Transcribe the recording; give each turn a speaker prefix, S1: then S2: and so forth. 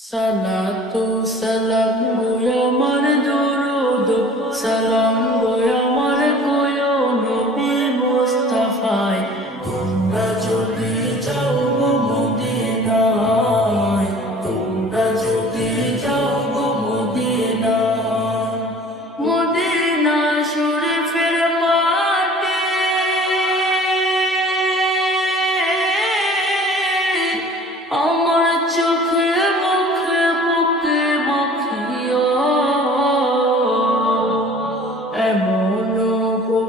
S1: সালাতু সালাম গো আমার দরুদ